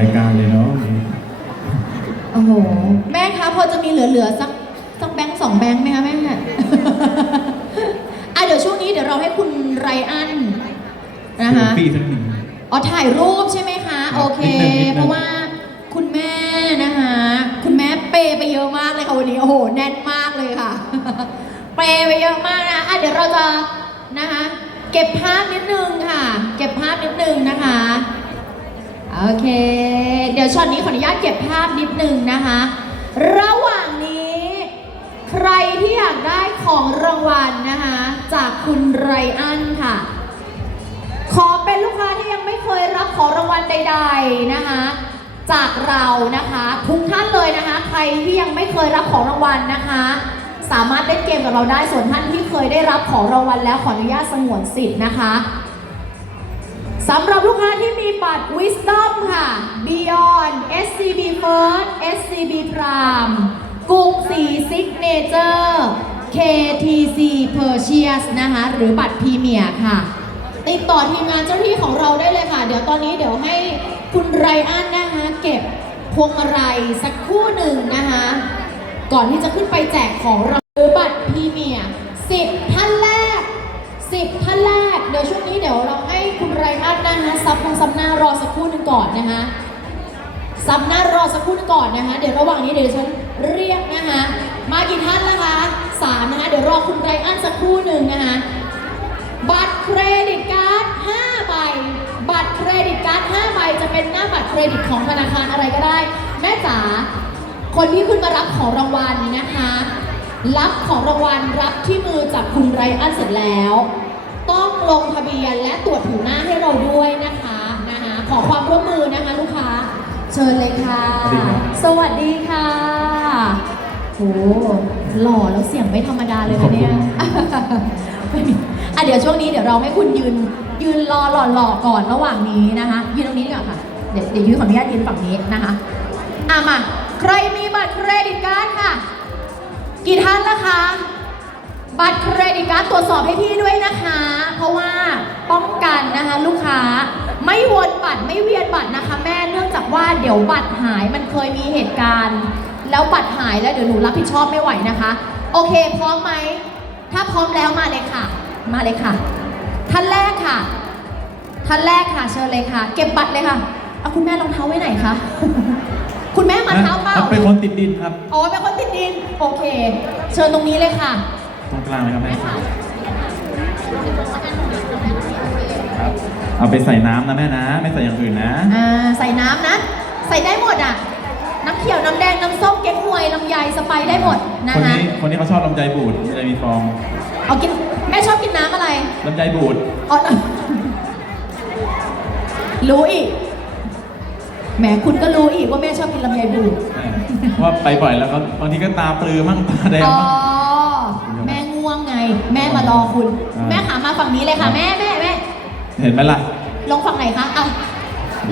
รายการเลยเนาะโอ้โห แม่คะพอจะมีเหลือๆสักสักแบงค์สองแบงค์ไหมคะแม่ อะเดี๋ยวช่วงนี้เดี๋ยวเราให้คุณไรอันนะคะปีสักหนึ่ง อ๋อถ่ายรูปใช่ไหมคะ โอเค นิดนึงนิดนึง เพราะว่าคุณแม่นะคะ คุณแม่เปย์ไปเยอะมากเลยค่ะวันนี้ โอ้โห แน่นมากเลยค่ะ เปย์ไปเยอะมากนะอะเดี๋ยวเราจะนะคะ เก็บภาพนิดนึงค่ะ เก็บภาพนิดนึงนะคะ โอเคเดี๋ ยวช็อตนี้ขออนุญาตเก็บภาพนิดนึงนะคะ ระหว่างนี้ ใครที่อยากได้ของรางวัลนะคะ จากคุณไรอันค่ะ ขอเป็นลูกค้าที่ยังไม่เคยรับของรางวัลใด ๆนะคะ จากเรานะคะทุกท่านเลยนะคะ ใครที่ยังไม่เคยรับของรางวัลนะคะ สามารถเล่นเกมกับเราได้ส่วนท่านที่เคยได้รับของรางวัลแล้วขออนุญาตสงวนสิทธิ์นะคะ สำหรับลูกค้าที่มีบัตร Wisdom ค่ะ Beyond SCB First SCB Prime กรุงศรี Signature KTC Purchase นะคะ หรือบัตรพรีเมียร์ค่ะ ติดต่อทีมงานเจ้าที่ของเราได้เลยค่ะ เดี๋ยวตอนนี้เดี๋ยวให้คุณไรอันนะคะ เก็บพวงมาลัยสักคู่หนึ่งนะคะ ก่อนที่จะขึ้นไปแจกของรางวัลหรือบัตรพรีเมียร์สิบท่านแรก สิบท่านแรก เดี๋ยวช่วงนี้เดี๋ยวเราให้คุณไรอันนะคะซับตรงซับหน้ารอสักครู่หนึ่งก่อนนะคะซับหน้ารอสักครู่หนึงก่อนนะคะ เดี๋ยวระหว่างนี้เดี๋ยวฉันเรียกนะคะ มากี่ท่านล้วคะสามนะคะ เดี๋ยวรอคุณไรอันสักครู่หนึ่งนะคะบัตรเครดิตการ์ด5ใบบัตรเครดิตการ์ด5ใบจะเป็นหน้าบัตรเครดิตของธนาคารอะไรก็ได้ แม่จ๋าคนที่ขึ้นมารับของรางวัลนะคะ รับของรางวัลรับที่มือจากคุณไรอันเสร็จแล้ว ต้องลงทะเบียนและตรวจผิวหน้าให้เราด้วยนะคะนะคะขอความร่วมมือนะคะลูกค้า เชิญเลยค่ะ สวัสดีครับ สวัสดีค่ะโหหล่อแล้วเสียงไม่ธรรมดาเลยนะเนี่ยอะเดี๋ยวช่วงนี้เดี๋ยวเราให้คุณยืนยืนรอหล่อๆก่อนระหว่างนี้นะคะยืนตรงนี้ดีกว่าค่ะเดี๋ยวเดี๋ยวยืนขออนุญาตยืนฝั่งนี้นะคะอะมาใครมีบัตรเครดิตการ์ดค่ะ กี่ท่านละคะ บัตรเครดิตการ์ดตรวจสอบให้พี่ด้วยนะคะ เพราะว่าป้องกันนะคะลูกค้าไม่วนบัตรไม่เวียนบัตรนะคะ แม่เนื่องจากว่าเดี๋ยวบัตรหายมันเคยมีเหตุการณ์ แล้วบัตรหายแล้วเดี๋ยวหนูรับผิดชอบไม่ไหวนะคะ โอเค พร้อมไหมถ้าพร้อมแล้วมาเลยค่ะ มาเลยค่ะ ท่านแรกค่ะ ท่านแรกค่ะเชิญเลยค่ะ เก็บบัตรเลยค่ะเอาคุณแม่รองเท้าไว้ไหนคะคุณแม่มาเท้าเปล่าเป็นคนติดดินครับอ๋อเป็นคนติดดิ นโอเค เชิญตรงนี้เลยค่ะ ตรงกลางเลยครับแม่ครับเอาไปใส่น้ำนะแม่นะ ไม่ใส่อย่างอื่นนะ อ่าใส่น้ำนะ ใส่ได้หมดอะ น้ำเขียว น้ำแดง น้ำส้มเก๊กฮวยลำไยสไปซ์ได้หมดนะคนคะนี้คนนี้เขาชอบลำไยบูดเลยมีฟองเอากินแม่ชอบกินน้ำอะไรลำไยบูด อ๋อรู้อีก แหมคุณก็รู้อีกว่าแม่ชอบกินลำไยบูดเพราะว่าไปบ่อยแล้วก็บางทีก็ตาปลือมั่งตาแดงอ๋อมั่ง แม่ง่วงไง แม่มารอคุณ อ่า แม่ขามาฝั่งนี้เลยค่ะ แม่แม่แม่เห็นไหมล่ะ ลงฝั่งไหนคะเอา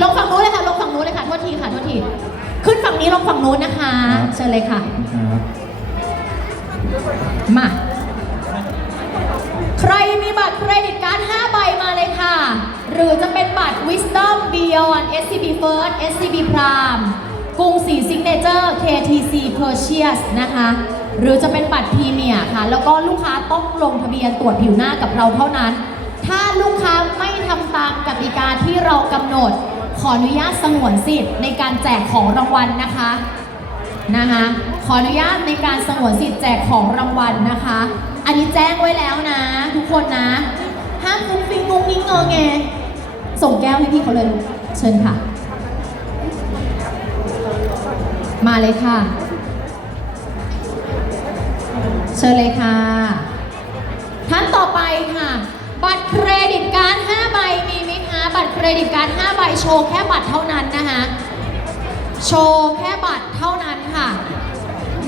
ลงฝั่งนู้นเลยค่ะ ลงฝั่งนู้นเลยค่ะโทษทีค่ะโทษที ขึ้นฝั่งนี้ลงฝั่งนู้นนะคะครับ เชิญเลยค่ะ ครับมา ใครมีบัตรเครดิตการ์ด5ใบมาเลยค่ะ หรือจะเป็นบัตร Wisdom Beyond SCB First SCB Prime กรุงศรี Signature KTC Purchase นะคะ หรือจะเป็นบัตรพรีเมียร์ค่ะ แล้วก็ลูกค้าต้องลงทะเบียนตรวจผิวหน้ากับเราเท่านั้น ถ้าลูกค้าไม่ทำตามกติกาที่เรากำหนด ขออนุญาตสงวนสิทธิ์ในการแจกของรางวัลนะคะนะคะขออนุญาตในการสงวนสิทธิ์แจกของรางวัลนะคะ อันนี้แจ้งไว้แล้วนะ ทุกคนนะ ห้ามฟุ้งฟิงงงงิ้งเงอแง ส่งแก้วให้พี่เขาเลยเชิญค่ะ มาเลยค่ะ เชิญเลยค่ะ ท่านต่อไปค่ะ บัตรเครดิตการ์ด5ใบมีไหมคะบัตรเครดิตการ์ด5ใบโชว์แค่บัตรเท่านั้นนะคะโชว์แค่บัตรเท่านั้นค่ะ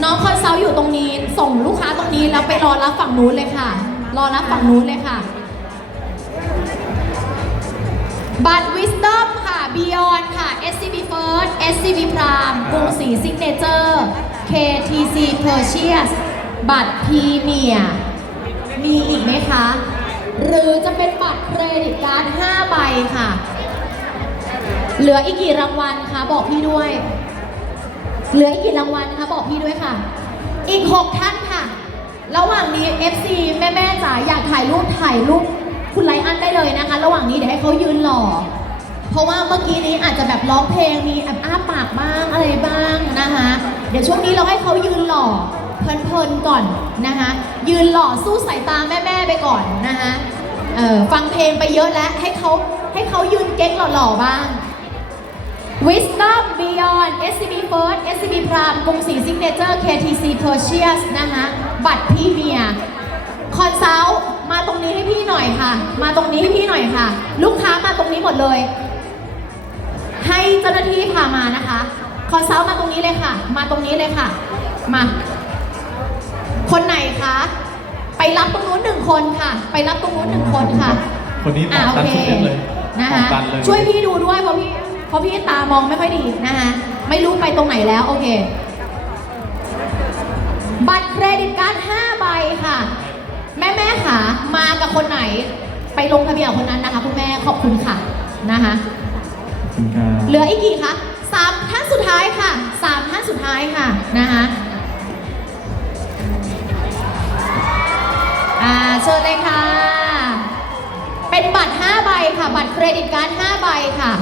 น้องคอนซัลท์อยู่ตรงนี้ ส่งลูกค้าตรงนี้แล้วไปรอรับฝั่งนู้นเลยค่ะ รอรับฝั่งนู้นเลยค่ะ บัตร Wisdom ค่ะ Beyond ค่ะ SCB First SCB Prime กรุงศรี Signature KTC Purchase บัตรพรีเมียมีอีกไหมคะ หรือจะเป็นบัตรเครดิตการ์ด5ใบค่ะ เหลืออีกกี่รางวัลคะ บอกพี่ด้วย เหลืออีกกี่รางวัลคะ บอกพี่ด้วยค่ะ อีก 6 ท่านค่ะ ระหว่างนี้ FC แม่แม่ๆจ๋าอยากถ่ายรูปถ่ายรูป คุณไลอันได้เลยนะคะ ระหว่างนี้เดี๋ยวให้เขายืนหล่อ เพราะว่าเมื่อกี้นี้อาจจะแบบร้องเพลงมีแอบอ้าปากบ้างอะไรบ้างนะคะ เดี๋ยวช่วงนี้เราให้เขายืนหล่อเพลินๆก่อนนะคะ ยืนหล่อสู้สายตาแม่ๆไปก่อนนะคะเออฟังเพลงไปเยอะแล้วให้เขาให้เขายืนเก๊กหล่อๆบ้าง Wisdom Beyond SCB First SCB Prime กรุงศรี Signature KTC Tertius นะคะบัตรพรีเมียร์คอนซัลท์ มาตรงนี้ให้พี่หน่อยค่ะ มาตรงนี้ให้พี่หน่อยค่ะ ลูกค้ามาตรงนี้หมดเลย ให้เจ้าหน้าที่พามานะคะคอนซัลท์มาตรงนี้เลยค่ะ มาตรงนี้เลยค่ะ มา คนไหนคะ ไปรับตรงนู้นหนึ่งคนค่ะ ไปรับตรงนู้นหนึ่งคนค่ะ คนนี้อ่าตอบโอตันเคสุดเด็ดเลยนะตอบคะตันเลยช่วยพี่ดูด้วยเพราะพี่เพราะพี่ตามองไม่ค่อยดีนะคะไม่รู้ไปตรงไหนแล้วโอเค บัตรเครดิตการ์ด5ใบค่ะ แม่แม่ๆค่ะ มากับคนไหน ไปลงทะเบียนกับคนนั้นนะคะคุณแม่ขอบคุณค่ะนะคะขอบคุณครับเหลืออีกกี่คะสามท่านสุดท้ายค่ะสามท่านสุดท้ายค่ะนะคะอ่าเชิญเลยค่ะ เป็นบัตร 5 ใบค่ะ บัตรเครดิตการ์ด5ใบค่ะ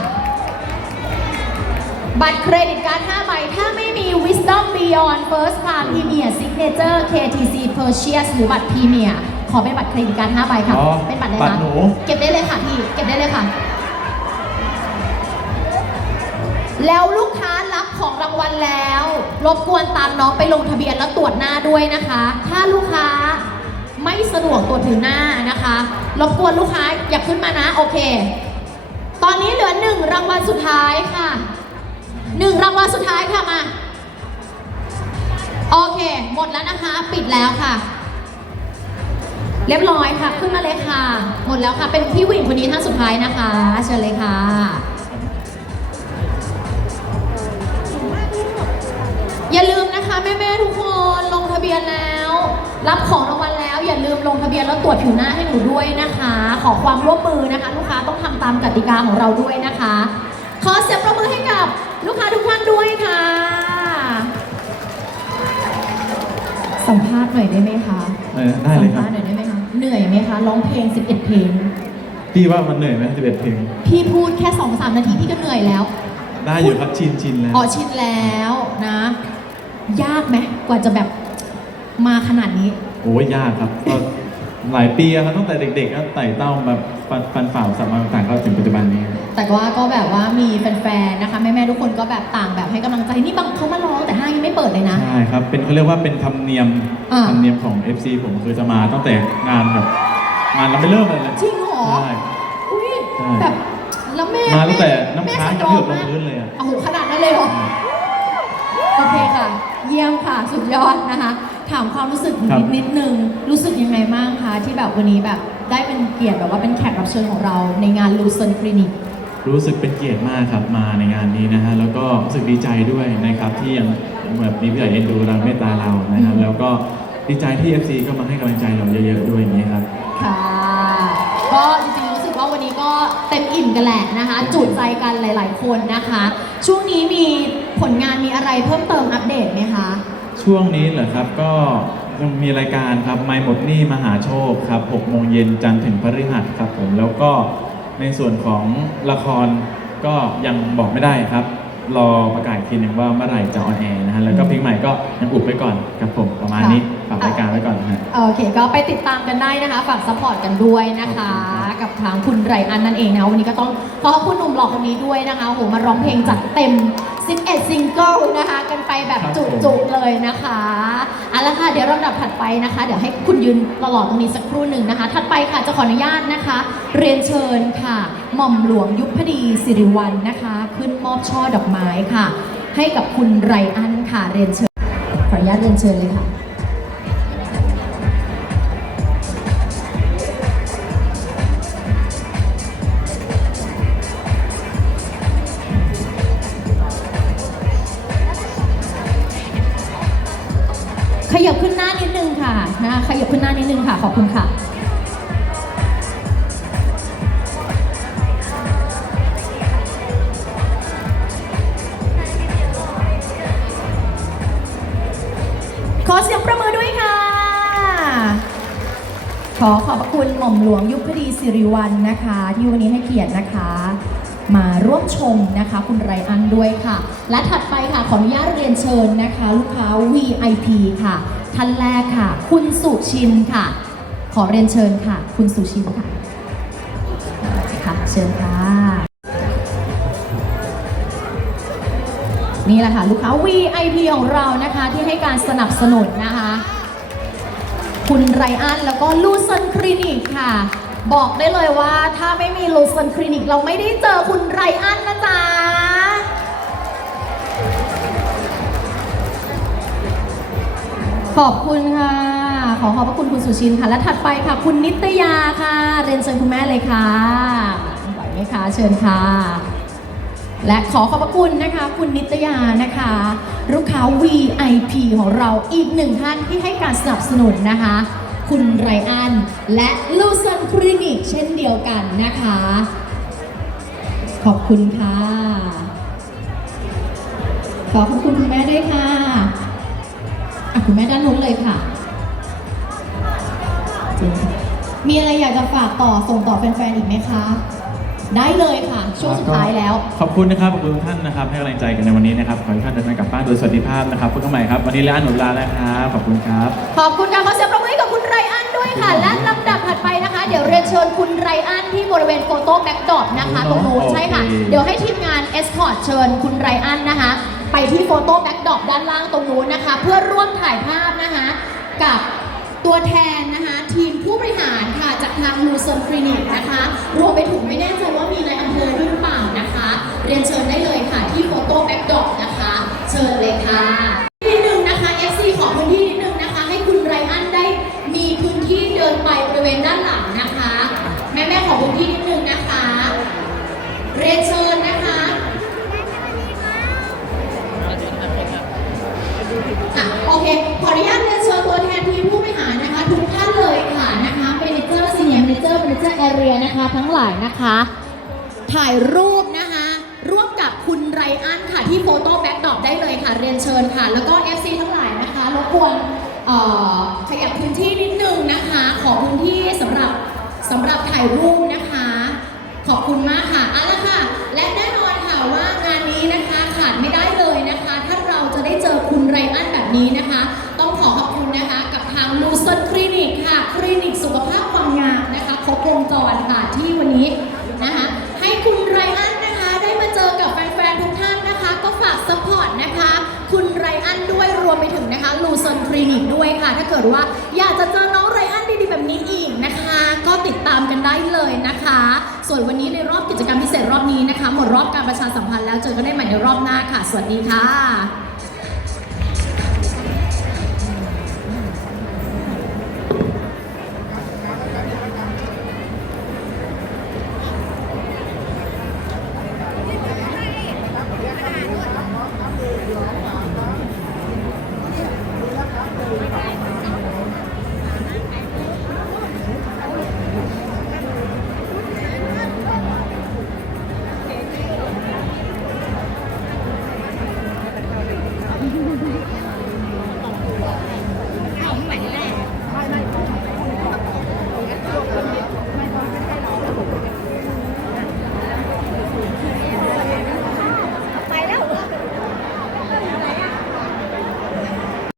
บัตรเครดิตการ์ด5ใบ ถ้าไม่มี Wisdom Beyond First Prime Premier Signature KTC Purchase หรือบัตร Premier ขอเป็นบัตรเครดิตการ์ด5ใบค่ะ อ๋อเป็นบัตรอะไรบัตคะรหนู เก็บได้เลยค่ะพี่ เก็บได้เลยค่ะ แล้วลูกค้ารับของรางวัลแล้ว รบกวนตามน้องไปลงทะเบียนแล้วตรวจหน้าด้วยนะคะ ถ้าลูกค้าไม่สะดวกตรวจถึงหน้านะคะ รบกวนลูกค้าอย่าขึ้นมานะ โอเค ตอนนี้เหลือหนึ่งรางวัลสุดท้ายค่ะ หนึ่งรางวัลสุดท้ายค่ะมา โอเค หมดแล้วนะคะ ปิดแล้วค่ะ เรียบร้อยค่ะ ขึ้นมาเลยค่ะ หมดแล้วค่ะ เป็นพี่ผู้หญิงคนนี้ท่านสุดท้ายนะคะ เชิญเลยค่ะ อย่าลืมนะคะแม่ๆทุกคนลงทะเบียนแล้ว รับของรางวัลแล้ว อย่าลืมลงทะเบียนแล้วตรวจผิวหน้าให้หนูด้วยนะคะ ขอความร่วมมือนะคะ ลูกค้าต้องทำตามกติกาของเราด้วยนะคะ ขอเสียงประมือให้กับลูกค้า หน่อยได้ไหมคะเออได้เลยคสัรับมภาษณ์หน่อยได้ไหมคะ เหนื่อยไหมคะ ร้องเพลง 11 เพลง พี่ว่ามันเหนื่อยไหมสิบเอ็ดเพลง พี่พูดแค่2-3นาทีพี่ก็เหนื่อยแล้ว ได้อยู่ครับชินชินแล้ว อ๋อชินแล้วนะ ยากไหมกว่าจะแบบมาขนาดนี้ โอ้ยยากครับก็ หลายปีอะครับตั้งแต่เด็กๆก็ไต่เต้าแบบฟันฟันฝ่าสัมมาต่างๆก็ถึงปัจจุบันนี้ แต่ว่าก็แบบว่ามีแฟนๆนะคะแม่ๆทุกคนก็แบบต่างแบบให้กำลังใจนี่บางเขามาร้องแต่ห้างยังไม่เปิดเลยนะ ใช่ครับ เป็นเขาเรียกว่าเป็นธรรมเนียมอ่า ธรรมเนียมของ FC ผมคือจะมาตั้งแต่งานแบบงานเราไม่เริ่มเลยเลยจริงเหรอใช่ อุ้ยใช่ แบบแล้วแม่มาตั้งแต่ม่น้ำค้างแม่ยังไม่หยดลสตรงงพื้นเลยอะ โอ้โหขนาดนั้นเลยเหรอ โอเคค่ะ เยี่ยมค่ะ สุดยอดนะคะ ถามความรู้สึกครับนิดนิดนึงรู้สึกยังไงบ้างคะที่แบบวันนี้แบบได้เป็นเกียรติแบบว่าเป็นแขกรับเชิญของเราในงานลูเซนคลินิกรู้สึกเป็นเกียรติมากครับมาในงานนี้นะฮะแล้วก็รู้สึกดีใจด้วยนะครับที่ยังแบบมีผู้ใหญ่เอ็นดูเราเมตตาเรานะครับอืมแล้วก็ดีใจที่ FC ก็มาให้กำลังใจเราเยอะๆด้วยอย่างนี้ยครับค่ะก็จริงๆรู้สึกว่าวันนี้ก็เต็มอิ่มกันแหละนะคะจุใจกันหลาย ๆ คนนะคะ ช่วงนี้มีผลงานมีอะไรเพิ่มเติมอัปเดตไหมคะ ช่วงนี้เหรอครับก็ยังมีรายการครับไม่หมดหนี้มหาโชคครับ6โมงเย็นจันทร์ถึงพฤหัสครับผมแล้วก็ในส่วนของละครก็ยังบอกไม่ได้ครับ รอประกาศอีกทีหนึ่งว่าเมื่อไหร่จะออนแอร์นะฮะแล้วก็เพลงใหม่ก็ยังอุบไว้ก่อนครับผมประมาณนี้ฝากรายการไว้ก่อนนะฮะ โอเค ก็ไปติดตามกันได้นะคะฝากซัพพอร์ตกันด้วยนะคะ กับทางคุณไรอันนั่นเองนะวันนี้ก็ต้องขอขอบคุณหนุ่มหล่อคนนี้ด้วยนะคะโอ้โหมาร้องเพลงจัดเต็ม 11 ซิงเกิลนะคะ กันไปแบบครับจุกๆเลยนะคะเอาละค่ะเดี๋ยวลำดับถัดไปนะคะ เดี๋ยวให้คุณยืนตลอดตรงนี้สักครู่หนึ่งนะคะ ถัดไปค่ะจะขออนุญาตนะคะ เรียนเชิญค่ะ หม่อมหลวงยุพดีสิริวัลนะคะ ขึ้นมอบช่อดอกไม้ค่ะ ให้กับคุณไรอันค่ะเรียนเชิญขออนุญาตเรียนเชิญเลยค่ะขยับขึ้นหน้านิดนึงค่ะนะคะขยับขึ้นหน้านิดนึงค่ะ ขอบคุณค่ะ ขอขอบพระคุณหม่อมหลวงยุพดีสิริวัลนะคะ ที่วันนี้ให้เกียรตินะคะ มาร่วมชมนะคะคุณไรอันด้วยค่ะ และถัดไปค่ะขออนุญาตเรียนเชิญนะคะ ลูกค้า VIP ค่ะ ท่านแรกค่ะ คุณสุชินค่ะ ขอเรียนเชิญค่ะ คุณสุชินค่ะค่ะเชิญค่ะ นี่แหละค่ะ ลูกค้า VIP ของเรานะคะที่ให้การสนับสนุนนะคะ คุณไรอันแล้วก็ลูซันคลินิกค่ะ บอกได้เลยว่าถ้าไม่มีลูซันคลินิก เราไม่ได้เจอคุณไรอันนะจ๊ะขอบคุณค่ะ ขอขอบพระคุณคุณสุชินค่ะ และถัดไปค่ะ คุณนิตยาค่ะ เรียนเชิญคุณแม่เลยค่ะไหวไหมคะ เชิญค่ะ และขอขอบพระคุณนะคะ คุณนิตยานะคะ ลูกค้า VIP ของเราอีกหนึ่งท่านที่ให้การสนับสนุนนะคะ คุณไรอัน และลูซันคลินิกเช่นเดียวกันนะคะ ขอบคุณค่ะ ขอขอบคุณคุณแม่ด้วยค่ะะคุณแม่ด้านนู้นเลยค่ะ มีอะไรอยากจะฝากต่อส่งต่อแฟนๆอีกไหมคะ ได้เลยค่ะ ช่วงสุดท้ายแล้ว ขอบคุณนะครับ ขอบคุณทุกท่านนะครับ ให้กำลังใจกันในวันนี้นะครับ ขอให้ทุกท่านเดินทางกลับบ้านโดยสวัสดิภาพนะครับพบกันใหม่ครับ วันนี้และอันหนุนลาแล้วครับ ขอบคุณครับ ขอบคุณค่ะขอเสียงปรบมือให้กับคุณไรอันด้วยค่ะ และลำดับถัดไปนะคะ เดี๋ยวเรียนเชิญคุณไรอันที่บริเวณโฟโต้แบ็กดอปนะคะตรงนู้นโอเคใช่ค่ะ เดี๋ยวให้ทีมงานเอสคอร์ตเชิญคุณไรอันนะคะ ไปที่โฟโต้แบ็กดอปด้านล่างตรงนู้นนะคะ เพื่อร่วมถ่ายภาพนะคะ กับตัวแทนนะคะทีากทางลูเซนคลินิกนะคะ รวมไปถึงไม่แน่ใจว่ามีในอำเภอด้วยหรือเปล่านะคะ เรียนเชิญได้เลยค่ะที่โฟโต้แบ็กดอกนะคะ เชิญเลยค่ะ เร์แอเรียนะคะทั้งหลายนะคะ ถ่ายรูปนะคะ ร่วมกับคุณไรอันค่ะที่โฟโต้แบ็กดรอปได้เลยค่ะ เรียนเชิญค่ะ แล้วก็ FC ทั้งหลายนะคะรบกวนขยับพื้นที่นิดนึงนะคะ ขอพื้นที่สำหรับสำหรับถ่ายรูปนะคะ ขอบคุณมากค่ะเอาละค่ะ รอบกิจกรรมพิเศษรอบนี้นะคะ หมดรอบการประชาสัมพันธ์แล้วเจอกันได้ใหม่ในรอบหน้าค่ะ สวัสดีค่ะ